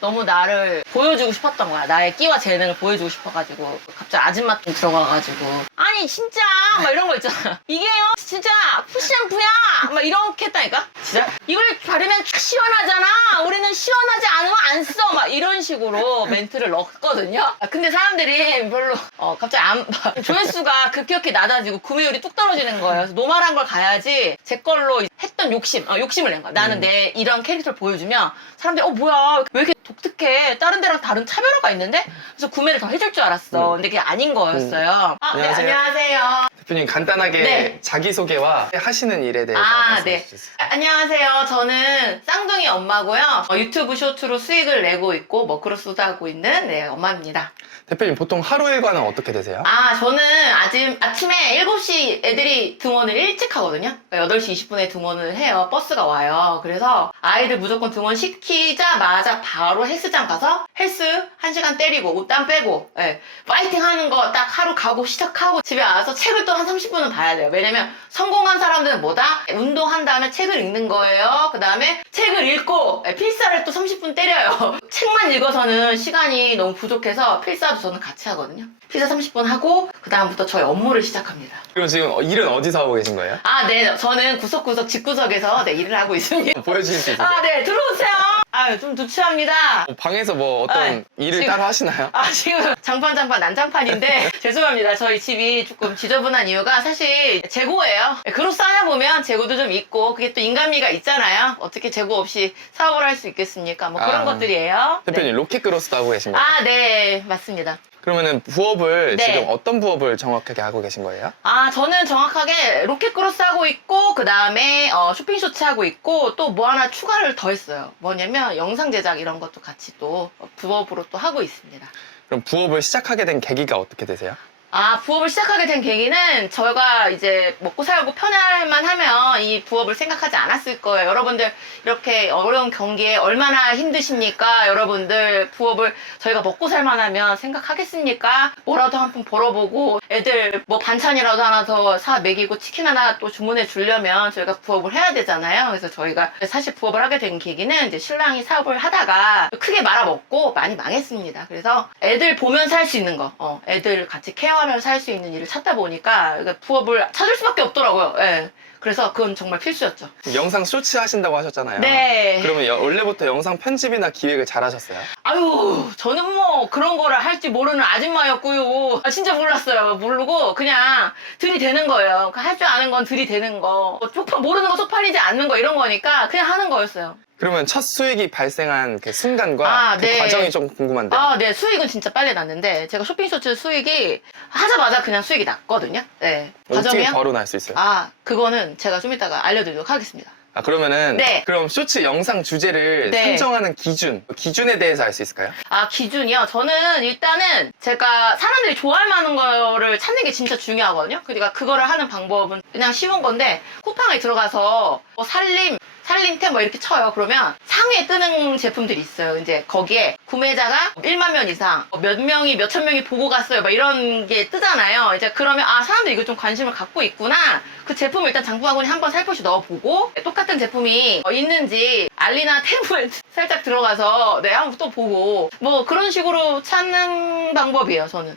너무 나를 보여주고 싶었던 거야. 나의 끼와 재능을 보여주고 싶어가지고 갑자기 아줌마 좀 들어가가지고 아니 진짜 막 이런 거 있잖아. 이게요 진짜 푸시앰프야 막 이렇게 했다니까. 진짜 이걸 바르면 시원하잖아. 우리는 시원하지 않으면 안 써. 막 이런 식으로 멘트를 넣었거든요. 근데 사람들이 별로 갑자기 조회수가 급격히 낮아지고 구매율이 뚝 떨어지는 거예요. 그래서 노멀한 걸 가야지 제 걸로 했던 욕심을 낸 거야. 나는 내 이런 캐릭터를 보여주면 사람들이 뭐야 왜 이렇게 독특해. 다른 데랑 다른 차별화가 있는데? 그래서 구매를 더 해줄 줄 알았어. 근데 그게 아닌 거였어요. 네, 안녕하세요. 대표님 간단하게 네. 자기소개와 하시는 일에 대해서 말씀해 네. 주세요. 안녕하세요. 저는 쌍둥이 엄마고요. 유튜브 쇼트로 수익을 내고 있고 먹크로스도 하고 있는 엄마입니다. 대표님 보통 하루 일과는 어떻게 되세요? 저는 아침에 7시 애들이 등원을 일찍 하거든요. 그러니까 8시 20분에 등원을 해요. 버스가 와요. 그래서 아이들 무조건 등원시키자마자 바로 헬스장 가서 헬스 1시간 때리고 옷 땀 빼고 파이팅 하는 거 딱 하루 가고 시작하고 집에 와서 책을 또 한 30분은 봐야 돼요. 왜냐면 성공한 사람들은 뭐다? 운동한 다음에 책을 읽는 거예요. 그 다음에 책을 읽고 필사를 또 30분 때려요. 책만 읽어서는 시간이 너무 부족해서 필사도 저는 같이 하거든요. 필사 30분 하고 그 다음부터 저희 업무를 시작합니다. 그럼 지금 일은 어디서 하고 계신 거예요? 네. 저는 구석구석 집구석에서 일을 하고 있습니다. 보여주실 수 있으세요? 네. 들어오세요. 좀 누추합니다. 방에서 뭐 어떤 일을 따로 하시나요? 지금 장판 난장판인데 죄송합니다. 저희 집이 조금 지저분한 이유가 사실 재고예요. 그로써 하다 보면 재고도 좀 있고 그게 또 인간미가 있잖아요. 어떻게 재고 없이 사업을 할 수 있겠습니까? 뭐 그런 것들이에요. 대표님 로켓크로스도 하고 계신 거예요? 네. 맞습니다. 그러면은 부업을 네. 지금 어떤 부업을 정확하게 하고 계신 거예요? 저는 정확하게 로켓크로스 하고 있고 그 다음에 쇼핑쇼츠 하고 있고 또 뭐 하나 추가를 더 했어요. 뭐냐면 영상 제작 이런 것도 같이 또 부업으로 또 하고 있습니다. 그럼 부업을 시작하게 된 계기가 어떻게 되세요? 부업을 시작하게 된 계기는 저희가 이제 먹고 살고 편할만 하면 이 부업을 생각하지 않았을 거예요. 여러분들 이렇게 어려운 경기에 얼마나 힘드십니까? 여러분들 부업을 저희가 먹고 살만 하면 생각하겠습니까? 뭐라도 한 푼 벌어보고 애들 뭐 반찬이라도 하나 더 사 먹이고 치킨 하나 또 주문해 주려면 저희가 부업을 해야 되잖아요. 그래서 저희가 사실 부업을 하게 된 계기는 이제 신랑이 사업을 하다가 크게 말아먹고 많이 망했습니다. 그래서 애들 보면서 할 수 있는 거, 애들 같이 케어하면서 할 수 있는 일을 찾다 보니까 부업을 찾을 수밖에 없더라고요. 그래서 그건 정말 필수였죠. 영상 쇼츠 하신다고 하셨잖아요. 네. 그러면 원래부터 영상 편집이나 기획을 잘 하셨어요? 저는 뭐 그런 거를 할지 모르는 아줌마였고요. 진짜 몰랐어요. 모르고 그냥 들이대는 거예요. 할 줄 아는 건 들이대는 거. 모르는 거 쪽팔리지 않는 거 이런 거니까 그냥 하는 거였어요. 그러면 첫 수익이 발생한 그 순간과 그 네. 과정이 좀 궁금한데요. 네. 수익은 진짜 빨리 났는데 제가 쇼핑쇼츠 수익이 하자마자 그냥 수익이 났거든요. 네. 어떻게 과정이요? 바로 날 수 있어요? 그거는 제가 좀 이따가 알려드리도록 하겠습니다. 그러면은 네. 그럼 쇼츠 영상 주제를 네. 선정하는 기준에 대해서 알 수 있을까요? 기준이요? 저는 일단은 제가 사람들이 좋아할 만한 거를 찾는 게 진짜 중요하거든요. 그러니까 그거를 하는 방법은 그냥 쉬운 건데 쿠팡에 들어가서 뭐 살림템 뭐 이렇게 쳐요. 그러면 상위에 뜨는 제품들이 있어요. 이제 거기에 구매자가 1만 명 이상, 몇 명이 몇천 명이 보고 갔어요. 막 이런 게 뜨잖아요. 이제 그러면 사람들이 이거 좀 관심을 갖고 있구나. 그 제품을 일단 장부바구니 한번 살포시 넣어보고 똑같은 제품이 있는지 알리나 템을 살짝 들어가서 한번 또 보고 뭐 그런 식으로 찾는 방법이에요. 저는.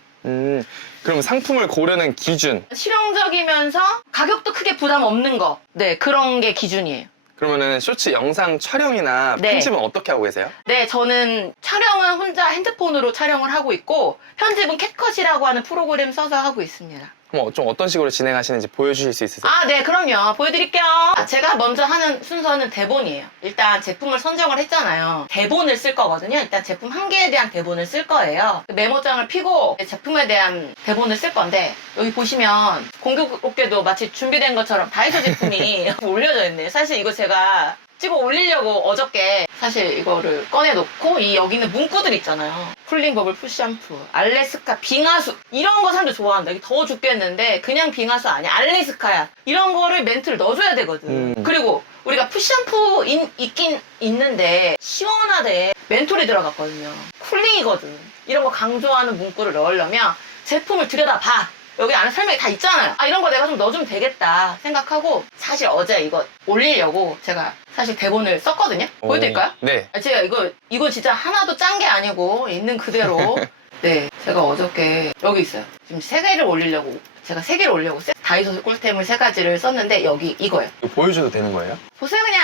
그럼 상품을 고르는 기준. 실용적이면서 가격도 크게 부담 없는 거. 그런 게 기준이에요. 그러면은 쇼츠 영상 촬영이나 네. 편집은 어떻게 하고 계세요? 저는 촬영은 혼자 핸드폰으로 촬영을 하고 있고 편집은 캣컷이라고 하는 프로그램 써서 하고 있습니다. 그럼 좀 어떤 식으로 진행하시는지 보여주실 수 있으세요? 네, 그럼요. 보여드릴게요. 제가 먼저 하는 순서는 대본이에요. 일단 제품을 선정을 했잖아요. 대본을 쓸 거거든요. 일단 제품 한 개에 대한 대본을 쓸 거예요. 메모장을 펴고 제품에 대한 대본을 쓸 건데 여기 보시면 공교롭게도 마치 준비된 것처럼 다이소 제품이 올려져 있네요. 사실 이거 제가 찍어 올리려고 어저께 사실 이거를 꺼내놓고 여기 있는 문구들 있잖아요. 쿨링 버블 푸샴푸, 알래스카 빙하수 이런 거 사람들 좋아한다. 이게 더워 죽겠는데 그냥 빙하수 아니야. 알래스카야. 이런 거를 멘트를 넣어줘야 되거든. 그리고 우리가 푸샴푸 있긴 있는데 시원하대 멘톨이 들어갔거든요. 쿨링이거든. 이런 거 강조하는 문구를 넣으려면 제품을 들여다봐. 여기 안에 설명이 다 있잖아요. 아, 이런 거 내가 좀 넣어주면 되겠다 생각하고 사실 어제 이거 올리려고 제가 사실 대본을 썼거든요. 보여드릴까요? 네. 아, 제가 이거 진짜 하나도 짠 게 아니고 있는 그대로 네, 제가 어저께 여기 있어요. 지금 3개를 올리려고 제가 3개를 올리려고 다이소 꿀템을 3가지를 썼는데 여기 이거예요. 이거 보여줘도 되는 거예요? 보세요 그냥.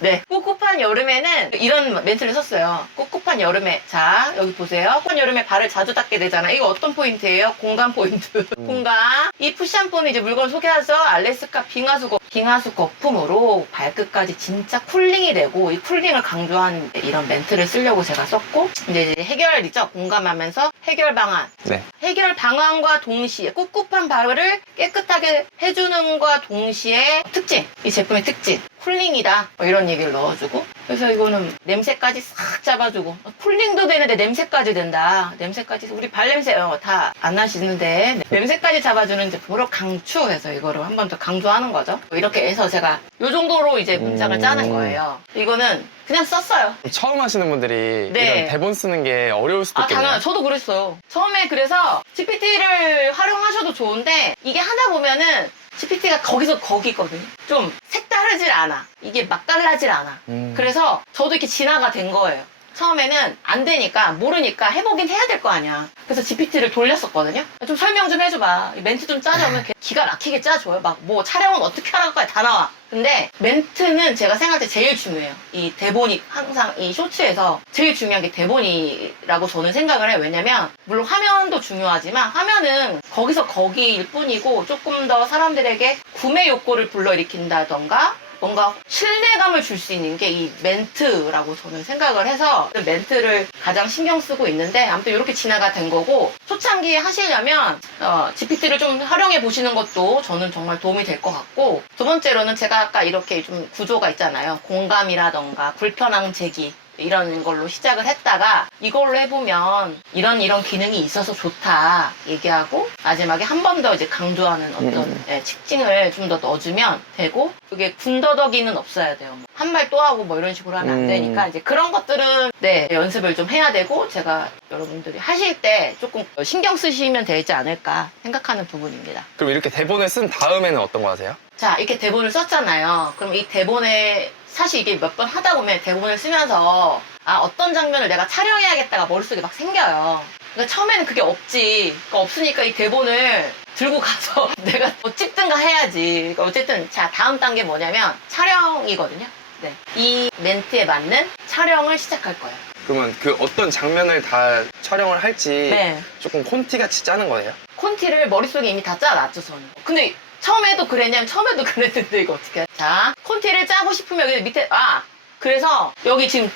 네, 꿉꿉한 여름에는 이런 멘트를 썼어요. 꿉꿉한 여름에 자 여기 보세요. 꿉꿉한 여름에 발을 자주 닦게 되잖아. 이거 어떤 포인트예요? 공간 포인트. 공간. 이 푸샴푸는 이제 물건 소개하죠. 알래스카 빙하수 거품으로 발끝까지 진짜 쿨링이 되고 이 쿨링을 강조한 이런 멘트를 쓰려고 제가 썼고 이제 해결이죠. 공감하면서 해결 방안. 네. 해결 방안과 동시에 꿉꿉한 발을 깨끗하게 해주는과 동시에 특징, 이 제품의 특징, 쿨링이다 뭐 이런 얘기를 넣어주고 그래서 이거는 냄새까지 싹 잡아주고 쿨링도 되는데 냄새까지 된다. 냄새까지 우리 발냄새 다 안 나시는데 냄새까지 잡아주는 제품으로 강추해서 이거를 한 번 더 강조하는 거죠. 이렇게 해서 제가 이 정도로 이제 문장을 짜는 거예요. 이거는 그냥 썼어요. 처음 하시는 분들이 네. 이런 대본 쓰는 게 어려울 수도 아, 있겠네요. 당연히 저도 그랬어요. 처음에 그래서 GPT를 활용하셔도 좋은데 이게 하다 보면은 GPT가 거기서 거기거든요. 좀 색다르질 않아. 이게 막 달라질 않아. 그래서 저도 이렇게 진화가 된 거예요. 처음에는 안 되니까 모르니까 해보긴 해야 될 거 아니야. 그래서 GPT를 돌렸었거든요. 좀 설명 좀 해줘봐. 멘트 좀 짜자면 기가 막히게 짜줘요. 막 뭐 촬영은 어떻게 하라고 까지 다 나와. 근데 멘트는 제가 생각할 때 제일 중요해요. 이 대본이 항상 이 쇼츠에서 제일 중요한 게 대본이라고 저는 생각을 해요. 왜냐면 물론 화면도 중요하지만 화면은 거기서 거기일 뿐이고 조금 더 사람들에게 구매 욕구를 불러일으킨다던가 뭔가 신뢰감을 줄 수 있는 게 이 멘트라고 저는 생각을 해서 멘트를 가장 신경 쓰고 있는데 아무튼 이렇게 진화가 된 거고 초창기에 하시려면 GPT를 좀 활용해 보시는 것도 저는 정말 도움이 될 것 같고 두 번째로는 제가 아까 이렇게 좀 구조가 있잖아요. 공감이라던가 불편함 제기 이런 걸로 시작을 했다가 이걸로 해보면 이런 기능이 있어서 좋다 얘기하고 마지막에 한 번 더 이제 강조하는 어떤 특징을 좀 더 넣어주면 되고 그게 군더더기는 없어야 돼요. 한 말 또 하고 뭐 이런 식으로 하면 안 되니까 이제 그런 것들은 네 연습을 좀 해야 되고 제가 여러분들이 하실 때 조금 신경 쓰시면 되지 않을까 생각하는 부분입니다. 그럼 이렇게 대본을 쓴 다음에는 어떤 거 하세요? 자, 이렇게 대본을 썼잖아요. 그럼 이 대본에 사실 이게 몇 번 하다 보면 대본을 쓰면서 어떤 장면을 내가 촬영해야겠다가 머릿속에 막 생겨요. 그러니까 처음에는 그게 없지. 그러니까 없으니까 이 대본을 들고 가서 내가 뭐 찍든가 해야지. 그러니까 어쨌든 자, 다음 단계 뭐냐면 촬영이거든요. 네. 이 멘트에 맞는 촬영을 시작할 거예요. 그러면 그 어떤 장면을 다 촬영을 할지 네. 조금 콘티같이 짜는 거예요? 콘티를 머릿속에 이미 다 짜놨죠, 저는. 근데 처음에도 그랬는데 이거 어떻게 해? 자, 콘티를 짜고 싶으면 여기 밑에 그래서 여기 지금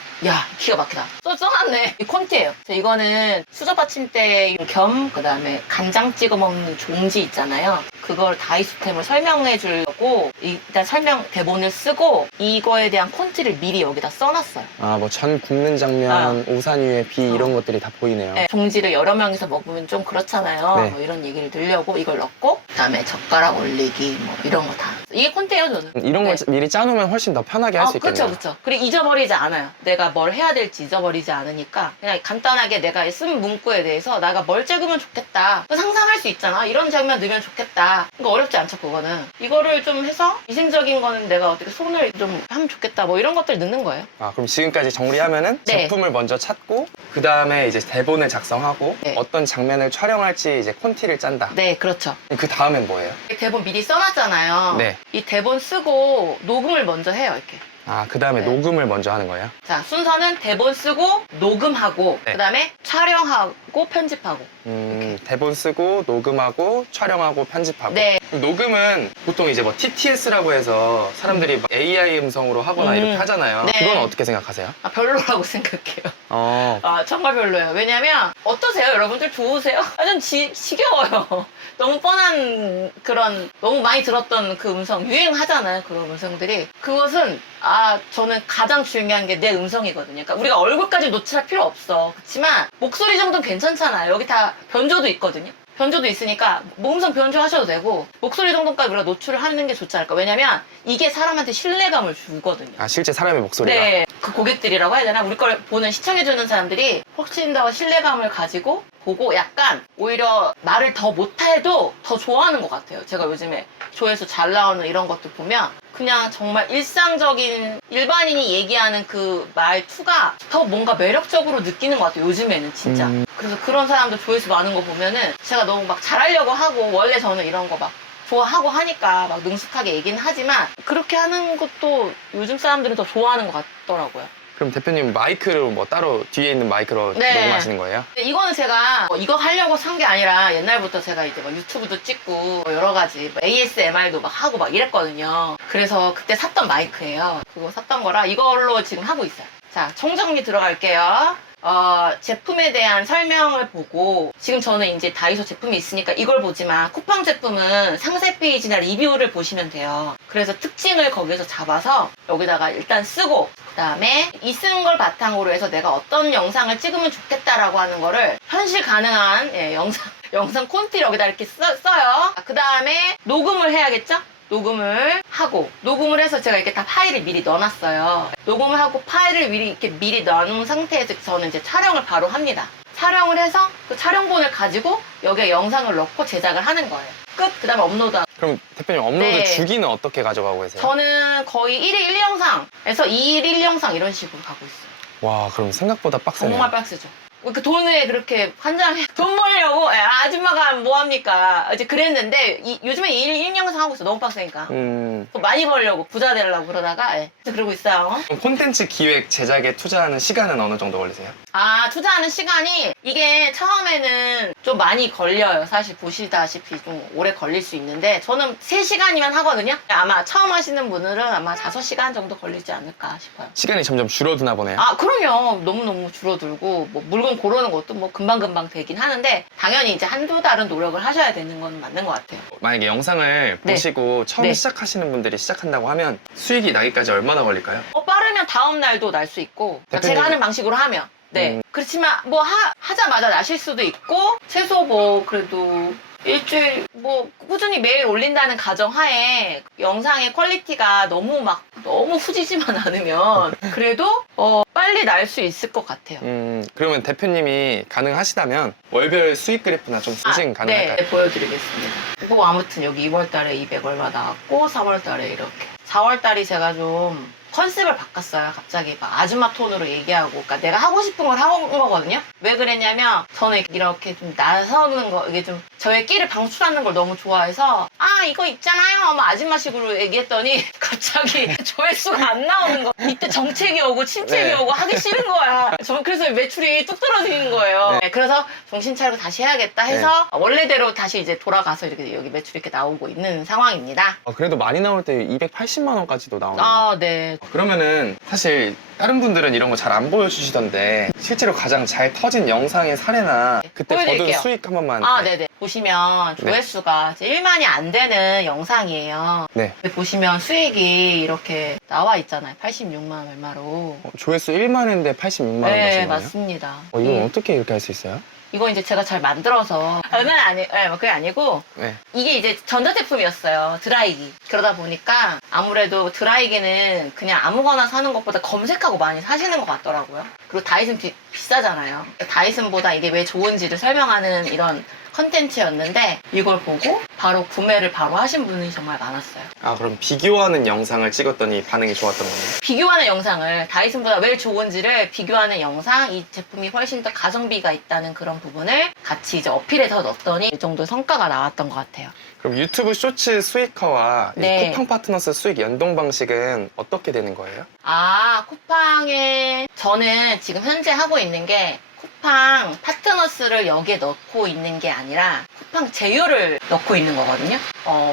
기가 막히다. 써놨네. 이 콘티예요. 이거는 수저 받침대 겸 그다음에 간장 찍어 먹는 종지 있잖아요. 그걸 다이소템을 설명해 주려고 일단 설명 대본을 쓰고 이거에 대한 콘티를 미리 여기다 써놨어요. 뭐 전 굽는 장면, 우산 위에 비 이런 것들이 다 보이네요. 네, 종지를 여러 명이서 먹으면 좀 그렇잖아요. 네. 뭐 이런 얘기를 들려고 이걸 넣고 그다음에 젓가락 올리기 뭐 이런 거 다. 이게 콘티예요, 저는. 이런 걸 네. 미리 짜놓으면 훨씬 더 편하게 할 수 있겠네요. 그렇죠. 그리고 잊어버리지 않아요. 내가 뭘 해야 될지 잊어버리지 않으니까 그냥 간단하게 내가 쓴 문구에 대해서 내가 뭘 찍으면 좋겠다. 상상할 수 있잖아. 이런 장면 넣으면 좋겠다. 그러니까 어렵지 않죠, 그거는. 이거를 좀 해서 위생적인 거는 내가 어떻게 손을 좀 하면 좋겠다. 뭐 이런 것들 넣는 거예요. 그럼 지금까지 정리하면은 네. 제품을 먼저 찾고 그 다음에 이제 대본을 작성하고 네. 어떤 장면을 촬영할지 이제 콘티를 짠다. 네, 그렇죠. 그 다음엔 뭐예요? 대본 미리 써놨잖아요. 네. 이 대본 쓰고 녹음을 먼저 해요, 이렇게. 그 다음에 네. 녹음을 먼저 하는 거예요? 자, 순서는 대본 쓰고 녹음하고 네. 그다음에 촬영하고 편집하고. 대본 쓰고 녹음하고 촬영하고 편집하고. 네. 녹음은 보통 이제 뭐 TTS라고 해서 사람들이 막 AI 음성으로 하거나 이렇게 하잖아요. 네. 그건 어떻게 생각하세요? 별로라고 생각해요. 어, 정말 별로예요. 왜냐면 어떠세요? 여러분들 좋으세요? 좀 지겨워요. 너무 뻔한 그런 너무 많이 들었던 그 음성 유행하잖아요. 그런 음성들이. 그것은 저는 가장 중요한 게 내 음성이거든요. 그러니까 우리가 얼굴까지 노출할 필요 없어. 그렇지만 목소리 정도는 괜찮잖아요. 여기 다 변조도 있거든요. 변조도 있으니까 음성 변조하셔도 되고 목소리 정도까지 우리가 노출을 하는 게 좋지 않을까. 왜냐면 이게 사람한테 신뢰감을 주거든요. 실제 사람의 목소리가. 네, 그 고객들이라고 해야 되나? 우리 걸 보는 시청해주는 사람들이 훨씬 더 신뢰감을 가지고 보고 약간 오히려 말을 더 못해도 더 좋아하는 것 같아요. 제가 요즘에 조회수 잘 나오는 이런 것도 보면 그냥 정말 일상적인 일반인이 얘기하는 그 말투가 더 뭔가 매력적으로 느끼는 것 같아요. 요즘에는 진짜. 그래서 그런 사람들 조회수 많은 거 보면은 제가 너무 막 잘하려고 하고 원래 저는 이런 거 막 좋아하고 하니까 막 능숙하게 얘기는 하지만 그렇게 하는 것도 요즘 사람들은 더 좋아하는 것 같더라고요. 그럼 대표님 마이크로 뭐 따로 뒤에 있는 마이크로 네. 녹음하시는 거예요? 이거는 제가 이거 하려고 산 게 아니라 옛날부터 제가 이제 막 유튜브도 찍고 여러 가지 ASMR도 막 하고 막 이랬거든요. 그래서 그때 샀던 마이크예요. 그거 샀던 거라 이걸로 지금 하고 있어요. 자, 총정리 들어갈게요. 제품에 대한 설명을 보고 지금 저는 이제 다이소 제품이 있으니까 이걸 보지만 쿠팡 제품은 상세 페이지나 리뷰를 보시면 돼요. 그래서 특징을 거기서 잡아서 여기다가 일단 쓰고 그 다음에 이 쓴 걸 바탕으로 해서 내가 어떤 영상을 찍으면 좋겠다라고 하는 거를 현실 가능한 영상 콘티를 여기다 이렇게 써요. 그 다음에 녹음을 해야겠죠? 녹음을 하고 녹음을 해서 제가 이렇게 다 파일을 미리 넣어놨어요. 녹음을 하고 파일을 미리 넣어놓은 상태에서 저는 이제 촬영을 바로 합니다. 촬영을 해서 그 촬영본을 가지고 여기에 영상을 넣고 제작을 하는 거예요. 끝! 그 다음에 업로드. 그럼 대표님 업로드 네. 주기는 어떻게 가져가고 계세요? 저는 거의 1일 1영상에서 2일 1영상 이런 식으로 가고 있어요. 와, 그럼 생각보다 빡세네요. 정말 빡세죠. 그 돈을 그렇게 환장해 돈 벌려고 아줌마가 뭐합니까 이제 그랬는데 요즘에 2일 1영상 하고 있어. 너무 빡세니까 또 많이 벌려고 부자 되려고 그러다가 그래서 그러고 있어요. 그럼 콘텐츠 기획 제작에 투자하는 시간은 어느 정도 걸리세요? 투자하는 시간이 이게 처음에는 좀 많이 걸려요. 사실 보시다시피 좀 오래 걸릴 수 있는데 저는 3시간이면 하거든요. 아마 처음 하시는 분들은 아마 5시간 정도 걸리지 않을까 싶어요. 시간이 점점 줄어드나 보네요. 그럼요. 너무너무 줄어들고 뭐 물건 고르는 것도 뭐 금방금방 되긴 하는데 당연히 이제 한두 달은 노력을 하셔야 되는 건 맞는 것 같아요. 만약에 영상을 네. 보시고 처음 네. 시작하시는 분들이 시작한다고 하면 수익이 나기까지 얼마나 걸릴까요? 빠르면 다음 날도 날 수 있고 그러니까 제가 하는 방식으로 하면 그렇지만 뭐 하자마자 나실 수도 있고 최소 뭐 그래도 일주일 뭐 꾸준히 매일 올린다는 가정하에 영상의 퀄리티가 너무 후지지만 않으면 그래도 빨리 날 수 있을 것 같아요. 그러면 대표님이 가능하시다면 월별 수익 그래프나 좀 수신 가능할까요? 네, 보여드리겠습니다. 그리고 아무튼 여기 2월달에 200 얼마 나왔고 3월달에 이렇게 4월달이 제가 좀 컨셉을 바꿨어요. 갑자기 막 아줌마 톤으로 얘기하고 그러니까 내가 하고 싶은 걸 하는 거거든요. 왜 그랬냐면 저는 이렇게 좀 나서는 거 이게 좀 저의 끼를 방출하는 걸 너무 좋아해서 이거 있잖아요 막 아줌마식으로 얘기했더니 갑자기 조회수가 안 나오는 거. 이때 정책이 오고 친책이 네. 오고 하기 싫은 거야. 저는 그래서 매출이 뚝 떨어지는 거예요. 네. 그래서 정신 차리고 다시 해야겠다 해서 원래대로 다시 이제 돌아가서 이렇게 여기 매출이 이렇게 나오고 있는 상황입니다. 그래도 많이 나올 때 280만 원까지도 나오네요. 네. 그러면은 사실 다른 분들은 이런 거 잘 안 보여주시던데 실제로 가장 잘 터진 영상의 사례나 그때 거둔 보여드릴게요. 수익 한 번만. 네네. 보시면 조회수가 이제 1만이 안 되는 영상이에요. 네. 근데 보시면 수익이 이렇게 나와 있잖아요. 86만 얼마로. 조회수 1만인데 86만 원 네, 나신 거예요? 맞습니다. 이건 어떻게 이렇게 할 수 있어요? 이거 이제 제가 잘 만들어서 그게 아니고 네. 이게 이제 전자제품이었어요. 드라이기. 그러다 보니까 아무래도 드라이기는 그냥 아무거나 사는 것보다 검색하고 많이 사시는 것 같더라고요. 그리고 다이슨 비싸잖아요. 다이슨보다 이게 왜 좋은지를 설명하는 이런 컨텐츠였는데 이걸 보고 바로 구매를 바로 하신 분이 정말 많았어요. 그럼 비교하는 영상을 찍었더니 반응이 좋았던 거예요? 비교하는 영상을 다이슨보다 왜 좋은지를 비교하는 영상, 이 제품이 훨씬 더 가성비가 있다는 그런 부분을 같이 이제 어필해서 넣었더니 이 정도 성과가 나왔던 것 같아요. 그럼 유튜브 쇼츠 수익화와 네. 쿠팡 파트너스 수익 연동 방식은 어떻게 되는 거예요? 쿠팡에 저는 지금 현재 하고 있는 게 쿠팡 파트너스를 여기에 넣고 있는 게 아니라 쿠팡 제휴를 넣고 있는 거거든요.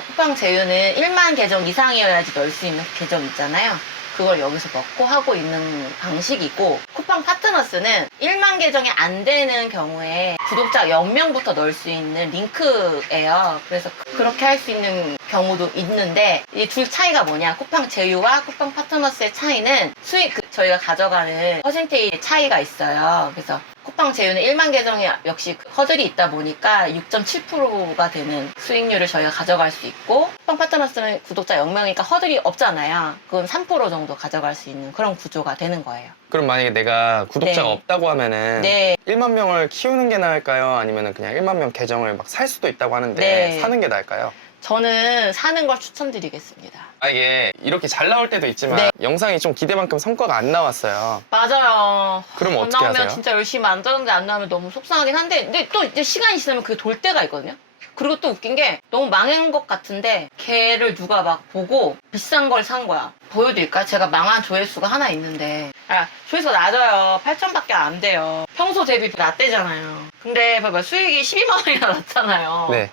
쿠팡 제휴는 1만 계정 이상이어야지 넣을 수 있는 계정 있잖아요. 그걸 여기서 넣고 하고 있는 방식이고 쿠팡 파트너스는 1만 계정이 안 되는 경우에 구독자 0명부터 넣을 수 있는 링크예요. 그래서 그렇게 할 수 있는 경우도 있는데 이 둘 차이가 뭐냐, 쿠팡 제휴와 쿠팡 파트너스의 차이는 수익, 저희가 가져가는 퍼센테이지 차이가 있어요. 그래서 쿠팡 제휴는 1만 계정이 역시 허들이 있다 보니까 6.7%가 되는 수익률을 저희가 가져갈 수 있고, 쿠팡 파트너스는 구독자 0명이니까 허들이 없잖아요. 그건 3% 정도 가져갈 수 있는 그런 구조가 되는 거예요. 그럼 만약에 내가 구독자가 네. 없다고 하면은 네. 1만 명을 키우는 게 나을까요? 아니면 그냥 1만 명 계정을 막 살 수도 있다고 하는데 네. 사는 게 나을까요? 저는 사는 걸 추천드리겠습니다. 이게 이렇게 잘 나올 때도 있지만 네. 영상이 좀 기대만큼 성과가 안 나왔어요. 맞아요. 그럼 안 어떻게 나오면 하세요? 진짜 열심히 만들었는데 안 나오면 너무 속상하긴 한데, 근데 또 이제 시간이 지나면 그게 돌 때가 있거든요. 그리고 또 웃긴 게 너무 망한 것 같은데 걔를 누가 막 보고 비싼 걸 산 거야. 보여드릴까요? 제가 망한 조회수가 하나 있는데, 조회수가 낮아요. 8천밖에 안 돼요. 평소 대비 낮대잖아요. 근데 봐봐, 수익이 12만 원이나 났잖아요. 네.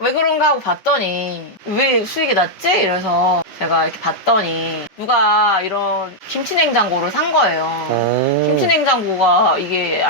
왜 그런가 하고 봤더니 왜 수익이 낮지? 이래서 제가 이렇게 봤더니 누가 이런 김치냉장고를 산 거예요. 김치냉장고가 이게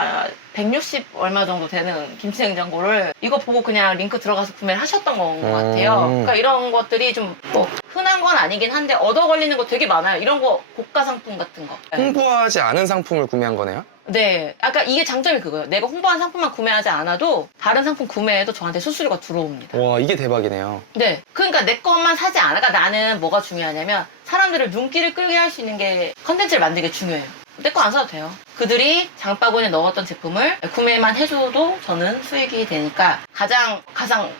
160 얼마 정도 되는 김치냉장고를 이거 보고 그냥 링크 들어가서 구매를 하셨던 것 같아요. 그러니까 이런 것들이 좀 뭐 흔한 건 아니긴 한데 얻어 걸리는 거 되게 많아요. 이런 거 고가 상품 같은 거. 홍보하지 않은 상품을 구매한 거네요? 네. 아까 이게 장점이 그거예요. 내가 홍보한 상품만 구매하지 않아도 다른 상품 구매해도 저한테 수수료가 들어옵니다. 와, 이게 대박이네요. 네. 그러니까 내 것만 사지 않아. 그러니까 나는 뭐가 중요하냐면 사람들을 눈길을 끌게 할 수 있는 게 컨텐츠를 만드는 게 중요해요. 내 거 안 사도 돼요. 그들이 장바구니에 넣었던 제품을 구매만 해줘도 저는 수익이 되니까 가장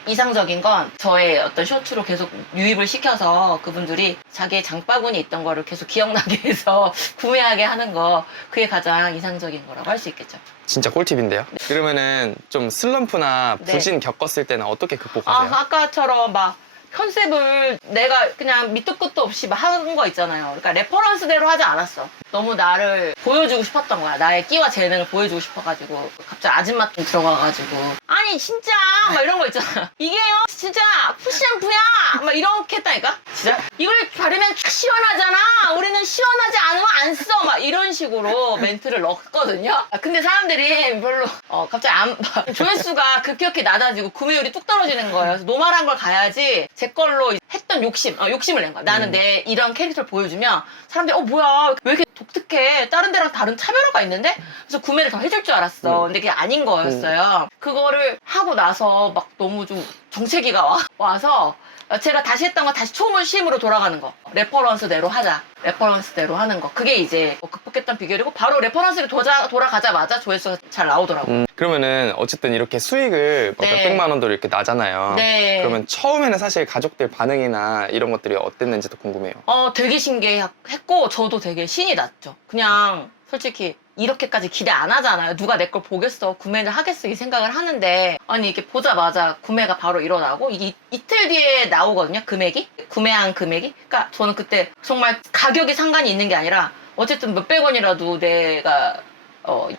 이상적인 건 저의 어떤 쇼츠로 계속 유입을 시켜서 그분들이 자기의 장바구니에 있던 거를 계속 기억나게 해서 구매하게 하는 거, 그게 가장 이상적인 거라고 할 수 있겠죠. 진짜 꿀팁인데요? 그러면은 좀 슬럼프나 네. 부진 겪었을 때는 어떻게 극복하세요? 아까처럼 막 컨셉을 내가 그냥 밑도 끝도 없이 막 하는 거 있잖아요. 그러니까 레퍼런스대로 하지 않았어. 너무 나를 보여주고 싶었던 거야. 나의 끼와 재능을 보여주고 싶어가지고 갑자기 아줌마 좀 들어가가지고 아니 진짜 막 이런 거 있잖아. 이게요 진짜 쿠션프야 막 이렇게 했다니까. 진짜 이걸 바르면 시원하잖아. 우리는 시원하지 않으면 안 써. 막 이런 식으로 멘트를 넣었거든요. 근데 사람들이 별로 갑자기 조회수가 급격히 낮아지고 구매율이 뚝 떨어지는 거예요. 그래서 노멀한 걸 가야지 제 걸로 했던 욕심을 낸 거야. 나는 내 이런 캐릭터를 보여주면 사람들이 뭐야 왜 이렇게 독특해, 다른 데랑 다른 차별화가 있는데? 그래서 구매를 더 해줄 줄 알았어. 근데 그게 아닌 거였어요. 그거를 하고 나서 막 너무 좀 정체기가 와서 제가 다시 했던 건 다시 초심으로 돌아가는 거. 레퍼런스대로 하자. 레퍼런스대로 하는 거. 그게 이제 극복했던 비결이고, 바로 레퍼런스를 돌아가자마자 조회수가 잘 나오더라고요. 그러면은 어쨌든 이렇게 수익을 뭐 네. 몇백만 원도 이렇게 나잖아요. 네. 그러면 처음에는 사실 가족들 반응이나 이런 것들이 어땠는지도 궁금해요. 되게 신기했고, 저도 되게 신이 났죠. 그냥 솔직히 이렇게까지 기대 안 하잖아요. 누가 내 걸 보겠어, 구매를 하겠어, 이 생각을 하는데, 아니 이게 보자마자 구매가 바로 일어나고, 이게 이틀 뒤에 나오거든요, 금액이. 구매한 금액이. 그러니까 저는 그때 정말 가격이 상관이 있는 게 아니라 어쨌든 몇백 원이라도 내가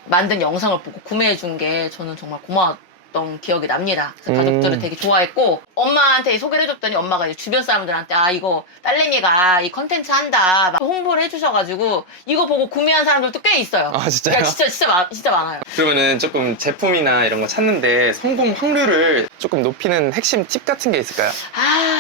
만든 영상을 보고 구매해 준 게 저는 정말 고마웠던 기억이 납니다. 그래서 가족들은 되게 좋아했고, 엄마한테 소개를 해줬더니 엄마가 이제 주변 사람들한테 이거 딸내미가 이 컨텐츠 한다 막 홍보를 해주셔가지고 이거 보고 구매한 사람들도 꽤 있어요. 아, 진짜요? 그러니까 진짜 많아요. 그러면은 조금 제품이나 이런 거 찾는데 성공 확률을 조금 높이는 핵심 팁 같은 게 있을까요?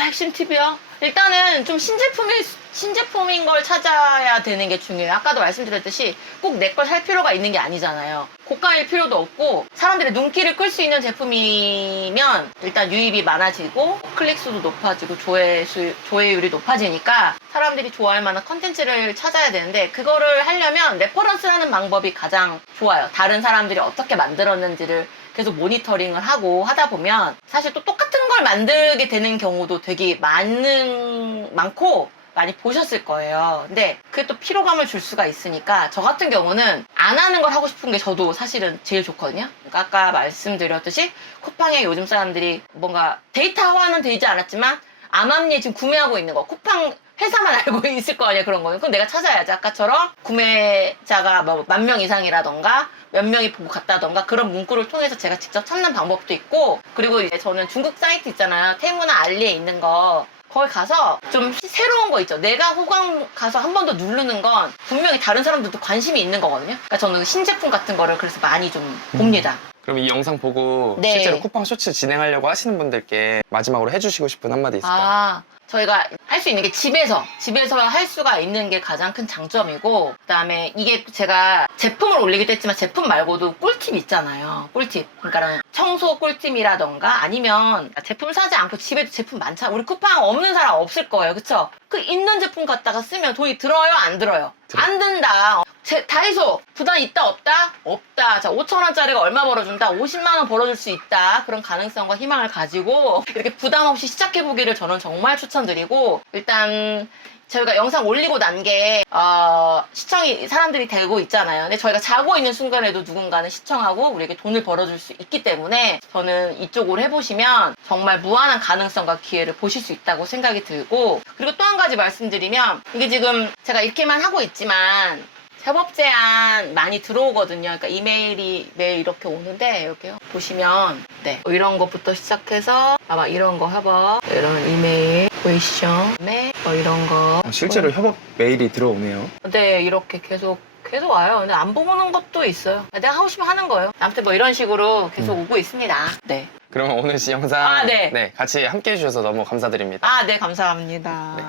핵심 팁이요? 일단은 좀 신제품인 걸 찾아야 되는 게 중요해요. 아까도 말씀드렸듯이 꼭 내 걸 살 필요가 있는 게 아니잖아요. 고가일 필요도 없고, 사람들의 눈길을 끌 수 있는 제품이면 일단 유입이 많아지고 클릭수도 높아지고 조회율이 높아지니까 사람들이 좋아할 만한 컨텐츠를 찾아야 되는데, 그거를 하려면 레퍼런스라는 방법이 가장 좋아요. 다른 사람들이 어떻게 만들었는지를 계속 모니터링을 하고 하다 보면 사실 또 똑같은 걸 만들게 되는 경우도 되게 많고 많이 보셨을 거예요. 근데 그게 또 피로감을 줄 수가 있으니까, 저 같은 경우는 안 하는 걸 하고 싶은 게 저도 사실은 제일 좋거든요. 그러니까 아까 말씀드렸듯이 쿠팡에 요즘 사람들이 뭔가 데이터화는 되지 않았지만 암암리에 지금 구매하고 있는 거, 쿠팡 회사만 알고 있을 거 아니야, 그런 거는. 그럼 내가 찾아야지. 아까처럼 구매자가 뭐 10,000명 이상이라던가 몇 명이 보고 갔다던가 그런 문구를 통해서 제가 직접 찾는 방법도 있고, 그리고 이제 저는 중국 사이트 있잖아요. 테무나 알리에 있는 거, 거기 가서 좀 새로운 거 있죠. 내가 호감 가서 한 번 더 누르는 건 분명히 다른 사람들도 관심이 있는 거거든요. 그러니까 저는 신제품 같은 거를 그래서 많이 좀 봅니다. 그럼 이 영상 보고 네. 실제로 쿠팡 쇼츠 진행하려고 하시는 분들께 마지막으로 해주시고 싶은 한마디 있을까요? 아, 저희가 할 수 있는 게 집에서 할 수가 있는 게 가장 큰 장점이고, 그 다음에 이게 제가 제품을 올리기도 했지만 제품 말고도 꿀팁 있잖아요. 꿀팁. 그러니까 청소 꿀팁이라던가 아니면 제품 사지 않고 집에도 제품 많잖아. 우리 쿠팡 없는 사람 없을 거예요. 그쵸? 그 있는 제품 갖다가 쓰면 돈이 들어요? 안 들어요? 안 든다. 다이소 부담 있다 없다? 없다. 자, 5,000원짜리가 얼마 벌어준다? 50만원 벌어줄 수 있다. 그런 가능성과 희망을 가지고 이렇게 부담 없이 시작해보기를 저는 정말 추천드리고, 일단 저희가 영상 올리고 난 게 시청이 사람들이 되고 있잖아요. 근데 저희가 자고 있는 순간에도 누군가는 시청하고 우리에게 돈을 벌어줄 수 있기 때문에 저는 이쪽으로 해보시면 정말 무한한 가능성과 기회를 보실 수 있다고 생각이 들고, 그리고 또 한 가지 말씀드리면, 이게 지금 제가 이렇게만 하고 있지만 협업 제안 많이 들어오거든요. 그러니까 이메일이 매일 이렇게 오는데, 여기요 보시면 네, 이런 것부터 시작해서 아마 이런 거 협업, 이런 이메일 보이시죠? 네, 이런 거 실제로 협업 메일이 들어오네요. 네, 이렇게 계속 와요. 근데 안 보는 것도 있어요. 내가 하고 싶으면 하는 거예요. 아무튼 뭐 이런 식으로 계속 오고 있습니다. 네. 그러면 오늘 영상 네. 같이 함께 해주셔서 너무 감사드립니다. 네, 감사합니다. 네.